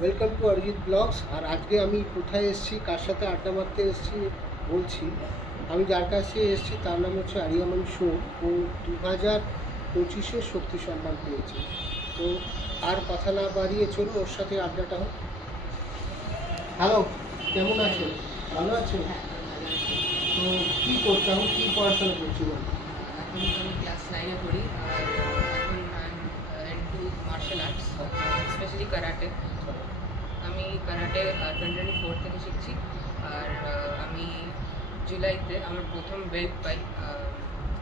Welcome to Arijit blogs. আর আজকে আমি কোথায় এসেছি, কার সাথে আড্ডা মারতে এসেছি বলছি। আমি যার কাছে এসেছি তার নাম হচ্ছে আরিয়ামান সোম। ও 2025-এ শক্তি সম্মান পেয়েছে। তো আর কথা না বাড়িয়ে চলো ওর সাথে আড্ডাটা হোক। হ্যালো, কেমন আছেন? ভালো আছেন? তো কী করতে এখন, কী পড়াশোনা করছি বল? এখন আমি ক্লাস 9-এ পড়ি আর এখন into martial arts, specially karate. আমি কারাটে 2024 থেকে শিখছি। আর আমি জুলাইতে আমার প্রথম বেল্ট পাই।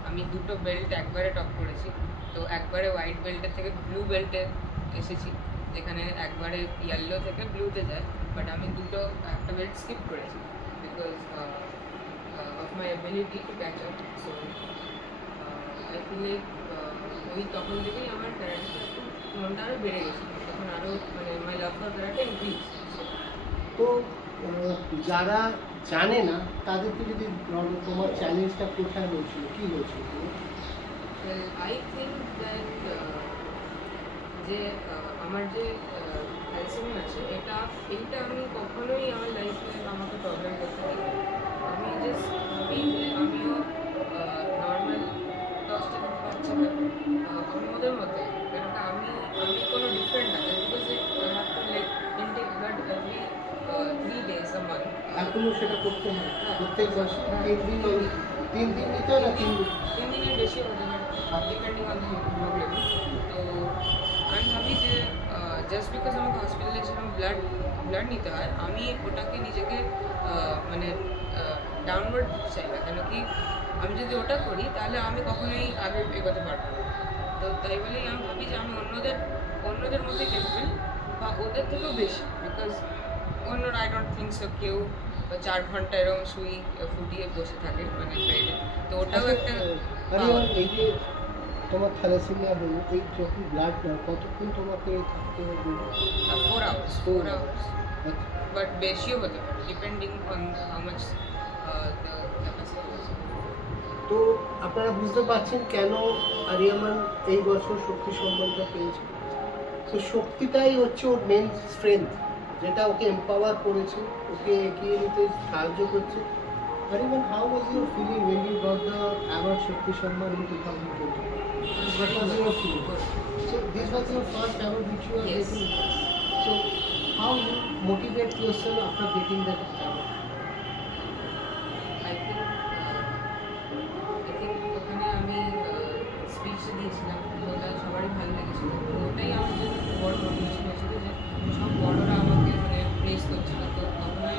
আমি দুটো বেল্ট একবারে টপ করেছি। তো একবারে হোয়াইট বেল্টের থেকে ব্লু বেল্টে এসেছি, যেখানে একবারে ইয়েলো থেকে ব্লুতে যায়। বাট আমি একটা বেল্ট স্কিপ করেছি because of my ability to catch up. So I feel like ওই তখন থেকেই আমার ক্যারাটেতে একটু মনটা আরও বেড়ে গেছে। তখন আরও মানে মাই লাভ ফর ক্যারাটে ইনক্রিজ। তো যারা জানে না তাদেরকে যদি ধরো, তোমার চ্যালেঞ্জটা কোথায় হয়েছিল, কী হয়েছিল? Well, I think that যে আমার যে থ্যালাসেমিয়া আছে, এইটা আমি কখনোই আমার লাইফে আমাকে প্রবলেম করতে দিই। আমি জাস্ট ভাবি যে আমিও নর্মাল 10টা বাচ্চারা আমি ওদের মতো, কারণ আমি কোনো ডিফারেন্ট না। Because I have to like intake blood every 3 days a month। এখনো সেটা করতে হয় প্রত্যেক মাসে? তিন দিন নিতে হয় না 3 দিনের বেশি হতে পারে, ডিপেন্ডিং অন দ্য প্রবলেম। তো আমি ভাবি যে জাস্ট বিকজ আমাকে হসপিটালে যেরকম ব্লাড নিতে হয়, আমি ওটাকে নিজেকে মানে ডাউনওয়ার্ড দিতে চাই না। কেন কি আমি যদি ওটা করি তাহলে আমি কখনোই আগে এগোতে পারবো না। তো তাই বলেই আমি ভাবি যে আমি অন্যদের মধ্যে ক্যাপেবল বা ওদের থেকেও বেশি। বিকজ অন্যরা আই ডোন্ট থিঙ্ক সো কেউ 4 ঘন্টা এরকম সুই ফুটিয়ে বসে থাকে মানে বেডে। তো ওটাও একটা এই যে তোমার থ্যালাসেমিয়া হলো, এই যখন ব্লাড নাও কতক্ষণ তোমাকে থাকতে হবে? 4 hours, 4 hours, বাট বেশিও হতে পারে depending on how much the capacity. তো আপনারা বুঝতে পারছেন কেন আরিয়ামান এই বছর শক্তি সম্মানটা পেয়েছে। তো শক্তিটাই হচ্ছে ওর মেন স্ট্রেংথ, যেটা ওকে এম্পাওয়ার করেছে, ওকে এগিয়ে নিতে সাহায্য করছে। Ariman, how was your feeling when you got the award Shakti Sharma in 2020? What was your feeling? So this was your first award which you are Yes. getting. So how you motivate yourself after getting that award? I think ওখানে আমি speech দিয়েছিলাম, ওটা সবারই ভালো লেগেছিল। তো ওটাই আমার জন্য খুব বড় মোটিভেশন হয়েছিল যে সব বড়রা আমাকে মানে প্রেস করছিল। তো তখন আমি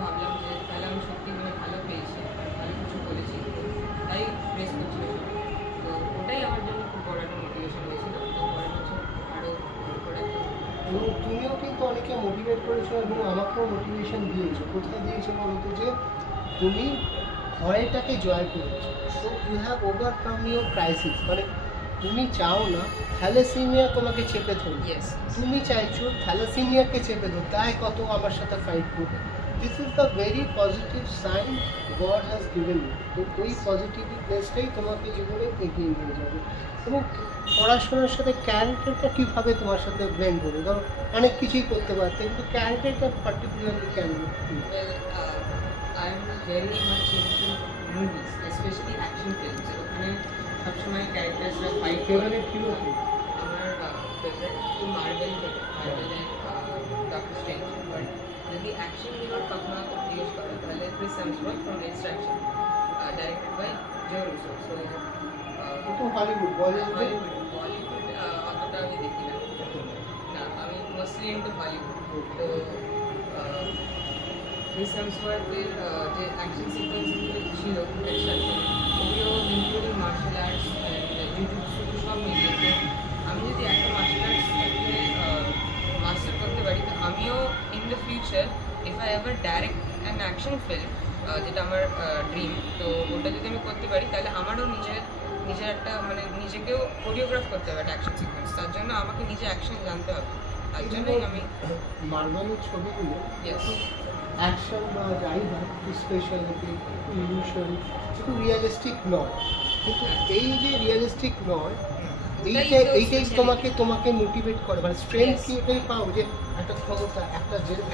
ভাবলাম যে তাহলে আমি সত্যি মানে ভালো পেয়েছি, ভালো কিছু বলেছি, তাই প্রেস করছিল সবাই। তো ওটাই আমার জন্য খুব বড় একটা মোটিভেশন হয়েছিল। তো পরের বছর আরও ভালো করে এবং তুমিও কিন্তু অনেকে মোটিভেট করেছো এবং আমাকেও মোটিভেশন দিয়েছো। কোথায় দিয়েছো বলতো, যে তুমি ভয়টাকে জয় করেছো। So you have overcome your crisis. মানে তুমি চাও না থ্যালাসেমিয়া তোমাকে চেপে ধরবে, ইয়েস, তুমি চাইছো থ্যালাসেমিয়াকে চেপে ধরতে। তাই কত আমার সাথে ফাইট করবে। This is the very positive sign God has given you. তো ওই পজিটিভনেসটাই তোমাকে জীবনে এগিয়ে নিয়ে যাবে। এবং পড়াশোনার সাথে ক্যারেক্টারটা কীভাবে তোমার সাথে ব্লেন্ড হবে? ধরো অনেক কিছুই করতে পারতে, কিন্তু ক্যারেক্টারটা পার্টিকুলারলি কেন? well, I am very much into movies, especially action films. ওখানে সবসময় ক্যারেক্টার্সরা ফাইট করে। ফেভারিট হিরো কি? আমার ফেভারিট তো মার্ভেলের ডক্টর স্ট্রেঞ্জ। বাট যদি অ্যাকশন হিরোর কথা জিজ্ঞেস করো তাহলে Chris Hemsworth from Extraction, directed by Joe Russo. So তো হলিউড, বলিউড? বলিউড অতটা আমি দেখি না, আমি মোস্টলি ইন্টু হলিউড। তো ক্রিস হেমসওয়ার্থের যে অ্যাকশন সিকোয়েন্সগুলো ছিল এক্সট্রাকশন, ওগুলো including martial arts and jujutsu সব মিলিয়ে। তো আমি যদি একটা মার্শাল আর্টসটাকে মাস্টার করতে পারি, তো আমিও in the future if I ever direct an action film, যেটা আমার ড্রিম, তো ওটা যদি আমি করতে পারি তাহলে আমারও নিজের একটা মানে নিজেকেও কোরিওগ্রাফ করতে হবে একটা অ্যাকশন সিকোয়েন্স। তার জন্য আমাকে নিজে অ্যাকশন জানতে হবে। তার জন্যই আমি মার্বেলের ছবিগুলো ইয়েস অ্যাকশন বা যাই হয়, একটু স্পেশালিটি, একটু ইলিউশন, একটু রিয়েলিস্টিক নয়। কিন্তু এই যে রিয়েলিস্টিক নয়, এইটাই তোমাকে মোটিভেট করে, মানে স্ট্রেংথ কি এটাই পাও যে একটা ক্ষমতা,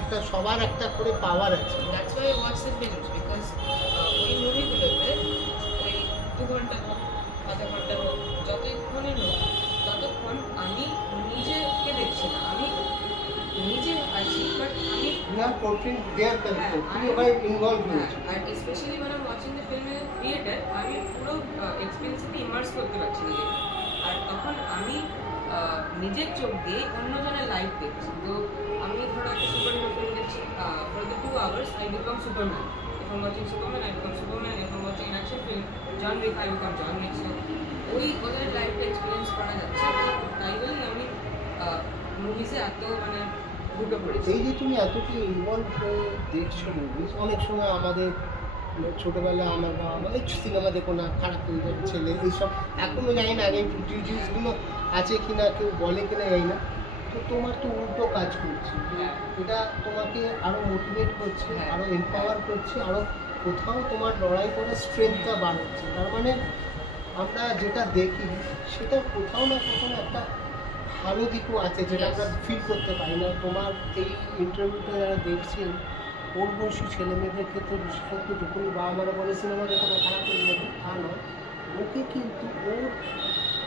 একটা সবার একটা করে পাওয়ার আছে। That's why I watch the films, because ওই মুভিগুলোতে ওই 2 ঘন্টা হোক, আধা ঘন্টা হোক, যতক্ষণের হোক, ততক্ষণ আমি নিজেকে দেখছি না, আমি নিজে আছি, বাট আমি ইউ আর পোর্ট্রেইং দেয়ার ক্যারেক্টার, তুমি ওখানে ইনভলভ হয়েছো। আর specially when I'm watching the film in a theater, আমি পুরো এক্সপেরিয়েন্সে ইমার্স করতে পারছি নিজেকে। আর তখন আমি নিজের চোখ দিয়ে অন্যজনের লাইফ দেখছি। তো আমি ধরো একটা সুপার হিরো ফিল্ম দেখছি, for the 2 hours I become Superman. If I'm watching Superman, I become Superman. If I'm watching an action film, John Wick, I become John Wick. So ওদের লাইফটা এক্সপিরিয়েন্স করা যাচ্ছে, তাই বলেই আমি মুভিসে এত মানে ঢুকে পড়েছি। এই যে তুমি এতটা ইনভলভ হয়ে দেখছো মুভিজ, অনেক সময় আমাদের ছোটোবেলায় আমার বাবা বলে সিনেমা দেখো না, খারাপ হয়ে যাবে ছেলে, এইসব এখনও জানি না আগে প্রিজুডিসগুলো আছে কি না, কেউ বলে কিনা জানি না। তো তোমার তো উল্টো কাজ করছে, এটা তোমাকে আরও মোটিভেট করছে, আরও এম্পাওয়ার করছে, আরও কোথাও তোমার লড়াই করার স্ট্রেংথটা বাড়াচ্ছে। তার মানে আমরা যেটা দেখি সেটা কোথাও না কোথাও একটা ভালো দিকও আছে, যেটা আমরা ফিল করতে পারি না। তোমার এই ইন্টারভিউটা যারা দেখছেন, ওর বয়সী ছেলেমেয়েদের ক্ষেত্রে বিশেষত যখনই বাবা মারা বলে সিনেমা দেখো না, খারাপ হয়ে যাবে, তা নয়, ওকে কিন্তু ওর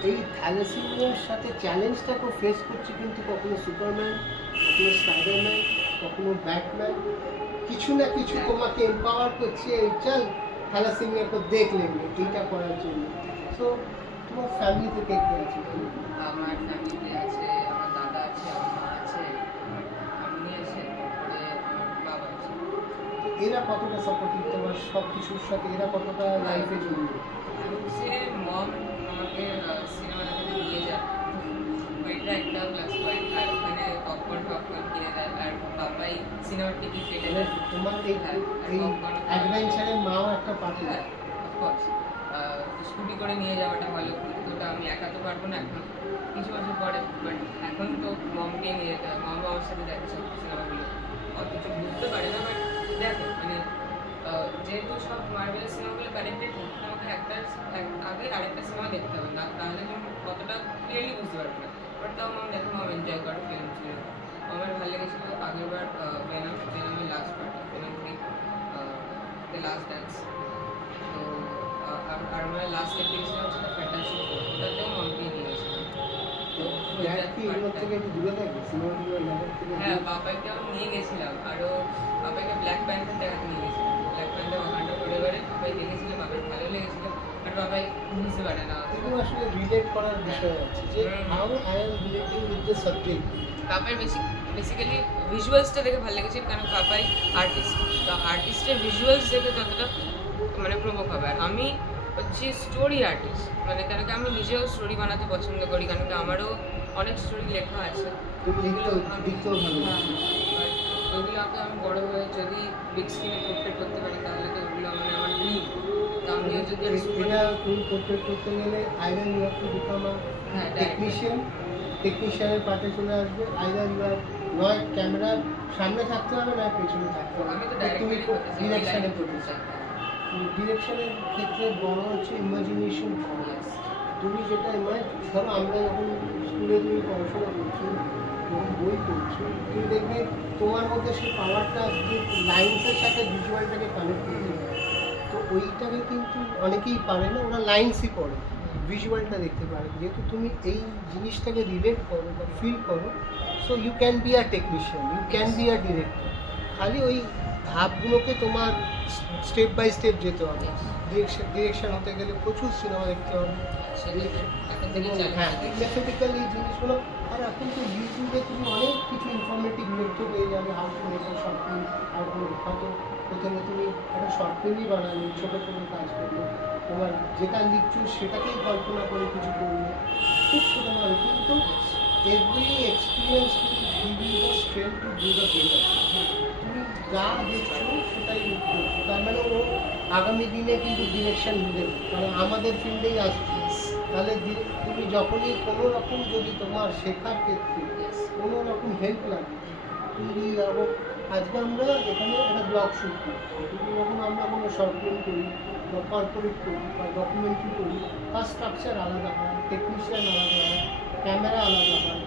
এই থ্যালাসেমিয়ার সাথে চ্যালেঞ্জটাকে ফেস করছে, কিন্তু কখনো সুপারম্যান, কখনো স্পাইডারম্যান, কখনো ব্যাটম্যান, কিছু না কিছু তোমাকে এম্পাওয়ার করছে, এই চল থ্যালাসেমিয়াকে দেখলে এইটা করার জন্য। সো তোমার ফ্যামিলি থেকে কে আছে? আমার ফ্যামিলিতে আছে আমার দাদা আছে, আমার মা আছে, আমার ঠাম্মি আছে, তারপরে আমার বাবা আছে। এরা কতটা সাপোর্টিভ তোমার সব কিছুর সাথে, এরা কতটা লাইফে জড়িত? সে মম আমাকে সিনেমা দেখাতে নিয়ে যায়, ওইটা একটা প্লাস পয়েন্ট। আর ওখানে পপকর্ন কিনে দেয়, আর বাবাই সিনেমার টিকিট কেটে দেয়। তোমার এই অ্যাডভেঞ্চারের মাও একটা পার্টি। হ্যাঁ, অফকোর্স স্কুটি করে নিয়ে যাওয়াটা ভালো, ওটা আমি একা তো পারবো না এখন, কিছু বছর পরে, বাট এখন তো মমকে নিয়ে যেতে হয়। মম আমার সাথে যাচ্ছে সিনেমাগুলো, অত কিছু বুঝতে পারে না, বাট দেখে মানে যেহেতু সব মার্ভেলের সিনেমাগুলো কানেক্টেড, আমাকে আগে আরেকটা সিনেমা দেখতে হবে না, তাহলে আমি কতটা ক্লিয়ারলি বুঝতে পারবো না। বাট তাও মম দেখে, মম এনজয় করে ফিল্ম ছিল। আমার ভালো লেগেছিল আগেরবার ভেনমের last part, Venom 3, the last dance. তো আর আমার লাস্ট দেখতে গেছিলাম হচ্ছে দ্য ফ্যান্টাস্টিক ফোর, ওটাতেও মমকে নিয়ে গেছিলাম। তো হ্যাঁ, বাবাকে আমি নিয়ে গেছিলাম, আরও বাবাকে ব্ল্যাক প্যান্থার দেখাতে নিয়ে গেছিলাম। ব্ল্যাক প্যান্থার ওয়াকান্ডা ফরএভারে বাবাই দেখেছিল, বাবার ভালো লেগেছিল, বাট বাবাই বুঝতে পারে না। আসলে রিলেট করার বিষয় আছে যে how I am relating with the subject. বাবার বেসিক্যালি ভিজুয়ালসটা দেখে ভালো লেগেছে, কারণ বাবাই আর্টিস্ট, তো আর্টিস্টের ভিজুয়ালস দেখে যতটা মানে প্রমুখ হবে। আর আমি হচ্ছে স্টোরি আর্টিস্ট, মানে কেন কি আমি নিজেও স্টোরি বানাতে পছন্দ করি, কারণ কি আমারও অনেক স্টোরি লেখা আছে। ওগুলোকে আমি বড় হয়ে যদি বিগ স্ক্রিনে পোর্ট্রেট করতে পারি, তাহলে তো ওগুলো মানে আমার ড্রিম। তো আমিও যদি তুমি পোর্ট্রেট করতে গেলে either you have to become a টেকনিশিয়ানের পার্টে চলে আসবে, আইদার ইউ হ্যাভ নয় ক্যামেরার সামনে থাকতে হবে, নয় পেছনে থাকতে হবে। আমি তো তুমি ডিরেকশনে করতে চাই। ডিরেকশনের ক্ষেত্রে বড় হচ্ছে ইমাজিনেশন। তুমি যেটা মানে ধরো আমরা যখন স্কুলে তুমি পড়াশোনা করছো, যখন বই পড়ছো, তুমি দেখবে তোমার মধ্যে সেই পাওয়ারটা যে লাইন্সের সাথে ভিজুয়ালটাকে কানেক্ট করতে পারে। তো ওইটাকে কিন্তু অনেকেই পারে না, ওরা লাইন্সই পড়ে, ভিজুয়ালটা দেখতে পারে। যেহেতু তুমি এই জিনিসটাকে রিলেট করো বা ফিল করো, so you can be a technician, you can be a director. খালি ওই ধাপগুলোকে তোমার স্টেপ বাই স্টেপ যেতে হবে। ডিরেকশন হতে গেলে প্রচুর সিনেমা দেখতে হবে, হ্যাঁ ম্যাথমেটিক্যাল এই জিনিসগুলো। আর এখন তো ইউটিউবে তুমি অনেক কিছু ইনফরমেটিভ তথ্য পেয়ে যাবে, how to make a short film, how to হয়তো প্রথমে তুমি একটা শর্ট ফিল্মই বানালে, ছোটো ছোটো কাজ করবে, তোমার যেটা লিখছো সেটাকেই কল্পনা করে কিছু করবে, খুব ছোটোভাবে, কিন্তু এভরি এক্সপিরিয়েন্স কিন্তু give you the strength to do the better. তুমি যা দেখছো সেটাই করছো, তার মানে ও আগামী দিনে কিন্তু ডিরেকশন দেবে, কারণ আমাদের ফিল্ডেই আসছে। তাহলে তুমি যখনই কোনো রকম যদি তোমার শেখার ক্ষেত্রে কোনো রকম হেল্প লাগে, তুমি আরও আজকে আমরা এখানে একটা ব্লগ শুট করি, কিন্তু যখন আমরা কোনো শর্ট ফিল্ম করি বা কর্পোরেট করি বা ডকুমেন্টারি করি, তার স্ট্রাকচার আলাদা হয়, টেকনিশিয়ান আলাদা হয়, ক্যামেরা আলাদা হয়।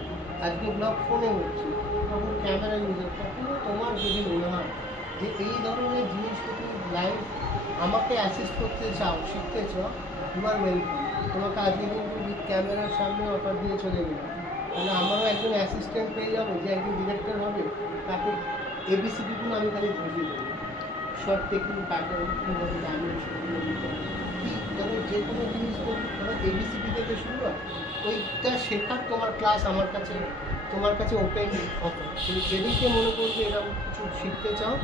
আজকে ব্লগ ফোনে হচ্ছে, তখন ক্যামেরা ইউজ হয়। তখনও তোমার যদি মনে হয় যে এই ধরনের জিনিসকে তুমি লাইভ আমাকে অ্যাসিস্ট করতে চাও, শিখতে চাও, ইউ আর ওয়েলকাম। তোমাকে আজকে কিন্তু উইথ ক্যামেরার সামনে অফার দিয়ে চলে গেলাম, তাহলে আমারও একজন অ্যাসিস্ট্যান্ট পেয়ে যাবো যে একজন ডিরেক্টর হবে, তাকে এবিসিডিগুলো আমি খালি বুঝিয়ে দেবো। শর্ট টেকিং, প্যাটার্ন, কীভাবে ডাইমেনশন কি, ধরো যে কোনো জিনিস ধরো এবিসিডি থেকে শুরু হয়, ওইটা শেখার তোমার ক্লাস আমার কাছে, তোমার কাছে ওপেন অফার। তুমি যেদিনকে মনে করবে এরকম কিছু শিখতে চাও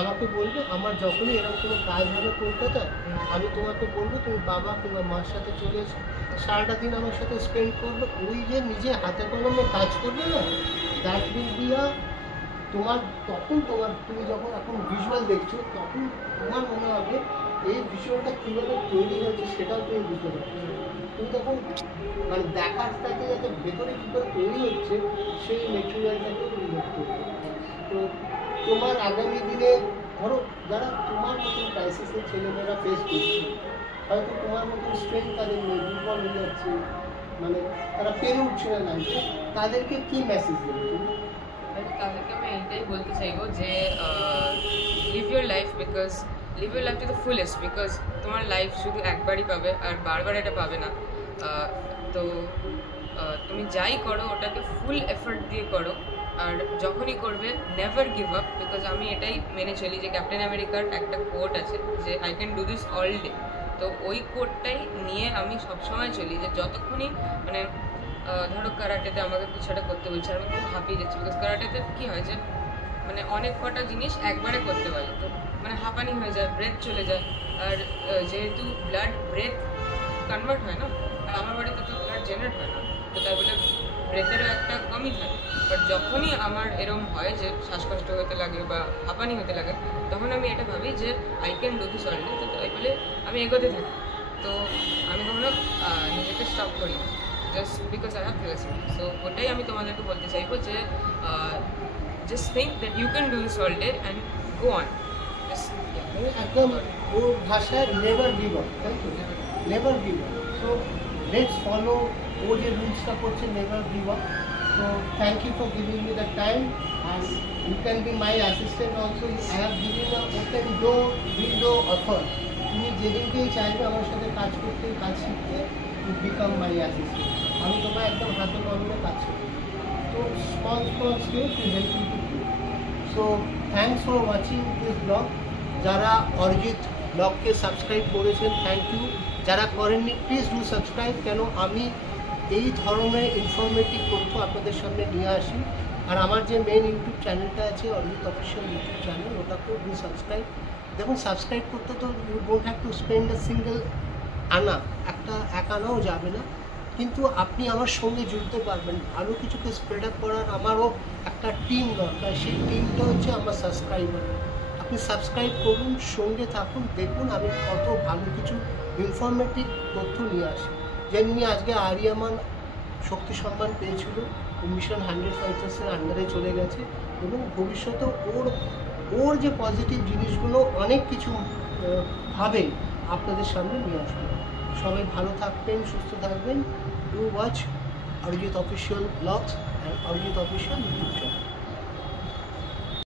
আমাকে বলবে। আমার যখনই এরকম কোনো কাজ হবে কলকাতায়, আমি তোমাকে বলবো তুমি বাবা কিংবা মার সাথে চলে এসো, সারাটা দিন আমার সাথে স্পেন্ড করবে। ওই যে নিজে হাতে কলমে কাজ করবে না, দ্যাট উইল বি আ তোমার, তখন তোমার, তুমি যখন এখন ভিজুয়াল দেখছো তখন তোমার মনে হবে এই ভিজুয়ালটা কীভাবে তৈরি হয়েছে সেটাও তুমি বুঝতে পারছো। তুমি তখন মানে দেখার থাকে যাতে ভেতরে কী করে তৈরি হচ্ছে সেই মেটেরিয়ালটাকে তুমি দেখতে পারো। তো তোমার আগামী দিনে ধরো যারা তোমার মতন ক্রাইসিসের ছেলেমেয়েরা ফেস করছে, হয়তো তোমার মতন স্ট্রেংথ তাদের নেই, দুর্বল হয়ে যাচ্ছে, মানে তারা পেরে উঠছে না লাইফে, তাদেরকে কী মেসেজ দেবে তুমি? তাদেরকে আমি এইটাই বলতে চাইবো যে live your life to the fullest, because তোমার লাইফ শুধু একবারই পাবে আর বারবার এটা পাবে না। তো তুমি যাই করো ওটাকে ফুল এফর্ট দিয়ে করো, আর যখনই করবে নেভার গিভ আপ, বিকজ আমি এটাই মেনে চলি যে ক্যাপ্টেন আমেরিকার একটা কোট আছে যে I can do this all day. তো ওই কোটটাই নিয়ে আমি সবসময় চলি, যে যতক্ষণই মানে ধরো কারাটেতে আমাকে কিছু একটা করতে বলছে আর আমি খুব হাঁপিয়ে যাচ্ছি, বিকজ কারাটেতে কী হয় যে মানে অনেক কটা জিনিস একবারে করতে পারে, তো মানে হাঁপানি হয়ে যায়, ব্রেথ চলে যায়। আর যেহেতু ব্লাড ব্রেথ কনভার্ট হয় না, আর আমার বাড়িতে তো ব্লাড জেনারেট হয় না, তো তাই বলে ব্রেথেরও একটা কমই থাকে। বাট যখনই আমার এরম হয় যে শ্বাসকষ্ট হতে লাগে বা হাঁপানি হতে লাগে, তখন আমি এটা ভাবি যে I can do this all day, তো তাই বলে আমি এগোতে থাকি। তো আমি কখনো নিজেকে স্টপ করি না, just because I have thalassaemia. So ওটাই আমি তোমাদেরকে বলতে চাইবো যে just think that you can do this all day and go on. Just, একদম ওর ভাষায় নেভার গিভ আপ, তাই তো? Never give up. So let's follow ও যে রুলসটা করছে, never give up. So thank you for giving me the time, and you can be my assistant also. I have giving a open door window offer. তুমি যেদিনকেই চাইবে আমার সাথে কাজ করতে, কাজ শিখতে, ইউ বিকাম মাই অ্যাসিস্ট্যান্ট। আমি তোমার একদম হাতে কলমে কাজ করবো। তো small skills will help you to grow. So thanks for watching this blog. যারা অরিজিৎ ব্লগকে সাবস্ক্রাইব করেছেন থ্যাংক ইউ, যারা করেননি প্লিজ ডু সাবস্ক্রাইব। কেন আমি এই ধরনের ইনফরমেটিভ তথ্য আপনাদের সামনে নিয়ে আসি। আর আমার যে মেন ইউটিউব চ্যানেলটা আছে অরিজিৎ অফিসিয়াল ইউটিউব চ্যানেল, ওটাকেও ডু সাবস্ক্রাইব। দেখুন সাবস্ক্রাইব করতে তো you don't have to spend a single আনা, এক আনাও যাবে না, কিন্তু আপনি আমার সঙ্গে জুড়তে পারবেন। ভালো কিছুকে স্প্রেড আপ করার আমারও একটা টিম দরকার, সেই টিমটা হচ্ছে আমার সাবস্ক্রাইবার। আপনি সাবস্ক্রাইব করুন, সঙ্গে থাকুন, দেখুন আমি কত ভালো কিছু ইনফরমেটিভ তথ্য নিয়ে আসি। যেমনি আজকে আরিয়ামান শক্তি সম্মান পেয়েছিল, মিশন 100 ফাইটার্সের আন্ডারে চলে গেছে, এবং ভবিষ্যতে ওর যে পজিটিভ জিনিসগুলো অনেক কিছু ভাবে আপনাদের সামনে নিয়ে আসবে। সবাই ভালো থাকবেন, সুস্থ থাকবেন। Do watch Arijit official blogs and Arijit official YouTube channel.